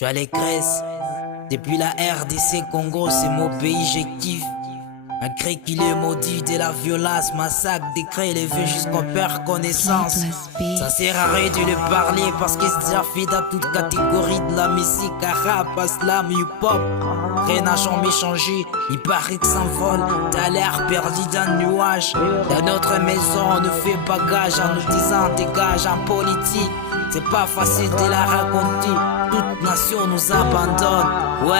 Je suis à l'écresse. Depuis la RDC Congo, c'est mon pays, j'ai kiffe. Malgré qu'il est maudit de la violence, massacre, décret, les vieux jusqu'on perd connaissance. Ça sert à rien de le parler parce que c'est déjà fait dans toute catégorie de la musique, rap, slam, hip-hop. Rien n'a jamais changé, il paraît que s'envole. T'as l'air perdu dans le nuage. Dans notre maison, on ne fait pas gage en nous disant dégage en politique. C'est pas facile de la raconter, toute nation nous abandonne, ouais.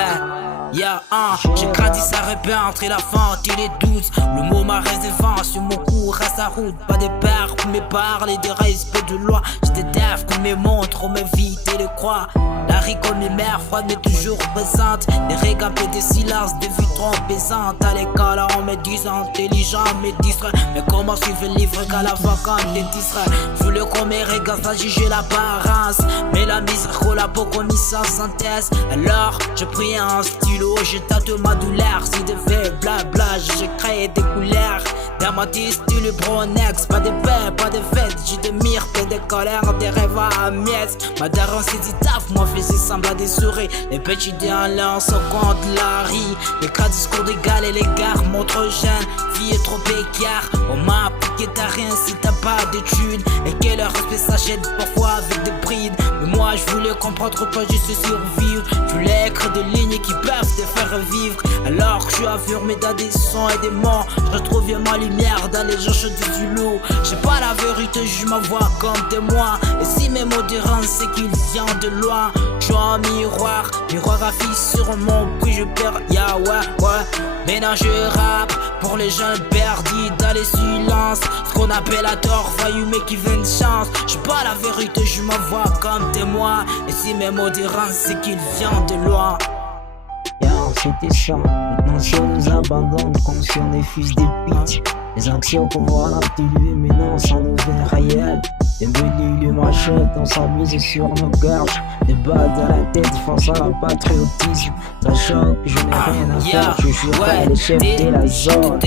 J'ai grandi ça répète entre la fente et les doutes. Le mot m'a resté vent sur mon cou, reste à route. Pas de pères pour me parler de respect de loi. J'étais deaf comme mes montres, on m'invite et le croix. La rue comme mes mères froides mais toujours présente. Des régapés de silence, des vues trop pesantes. À l'école on me dit intelligent, me distrait. Mais comment suivre le livre qu'à la vacance t'es distrait. Je voulais qu'on me regarde à juger l'apparence. Mais la misère colle la peau comme sans synthèse. Alors j'ai pris un stylo, j'ai tatoué ma douleur. Si devait blabla, j'ai créé des couleurs. Dans ma tête, le Bronex, pas de paix, pas de fête. J'ai des myrtes, des colères, des rêves à miettes. Ma daronne s'est dit taf, moi faisais semblant des souris. Les petits déhalants sont contre la rue. Les cas discours d'égal et les gars montrent jeunes. Vie est trop écart. On m'a appliqué t'as rien si t'as pas de thunes. Et que leur respect s'achète parfois avec des brides. Mais moi je voulais comprendre pas juste survivre. Je voulais écrire des lignes qui peuvent te faire vivre. Alors que je suis affirmé dans des sons et des mots, je retrouve ma lumière dans les joches du Zulu. J'ai pas la vérité, je ma voix comme témoin. Et si mes mots dérangent, c'est qu'ils viennent de loin. Je suis un miroir, miroir affiche sur mon prix, je perds, ouais. Maintenant je rappe pour les jeunes perdus dans les silences. Ce qu'on appelle à tort, voyou mais qui veut une chance. J'ai pas la vérité, je ma voix comme témoin. Et si mes mots dérangent, c'est qu'ils viennent de loin. C'était ça, notre nation nous abandonne comme si on est fils des pits. Les actions qu'on voit la télé, mais non, ça nous est réel. Bienvenue les machettes, on s'amuse sur nos gorges. Des balles dans la tête face à la patriotisme. Sachant que je n'ai rien à faire, je suis pas les chefs de la zone.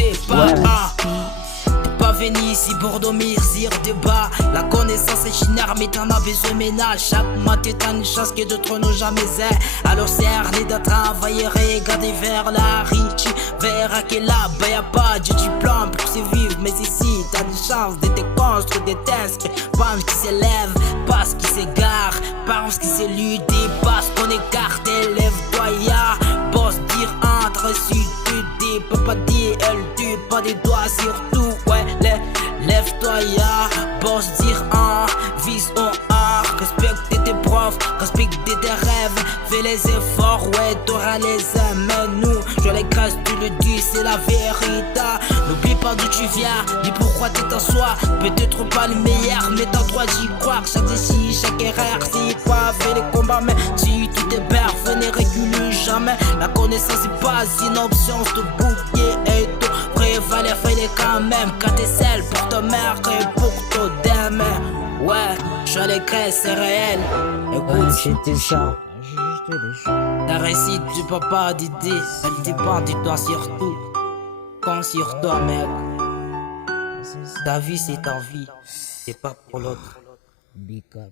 Pas venu ici pour dormir sur de bas. La connaissance est une arme et t'en as besoin ménage. Chaque matin t'as une chance que d'autres n'ont jamais est. Alors serre-les de travailler, regarder vers la rue. Tu verras que là-bas y'a pas de diplôme pour survivre. Mais ici t'as une chance de te construire des tests. Femmes qui s'élèvent, parce qu'ils s'égarent. Parents qui se luttent, parce qu'on écarte. Lève-toi ya, boss dire entre si tu dis. Peux pas dire elle tue, pas des doigts sur tout. Ouais, lève-toi ya, boss dire vise au art. Respecte tes profs, respecte tes rêves. Fais les efforts, ouais, t'auras les aimes. Mais nous, je les grâce, tu le dis, c'est la vérité. N'oublie pas d'où tu viens, dis pourquoi t'es en soi. Peut-être pas le meilleur, mais t'en droit d'y croire. Chaque défi, chaque erreur, c'est pas avec les combats. Mais si tu te perds, ne recule jamais. La connaissance c'est pas une option, c'est te bouclier et tout. Prévalait, fallait quand même. Quand t'es celle pour ta mère et pour ton dame. Ouais, je suis à l'écresse, c'est réel. Écoute, c'était ça. la réussite du papa d'idée, elle dépend de toi surtout. Compte sur toi, mec. Ta vie, c'est ta vie. C'est pas pour l'autre. Big up.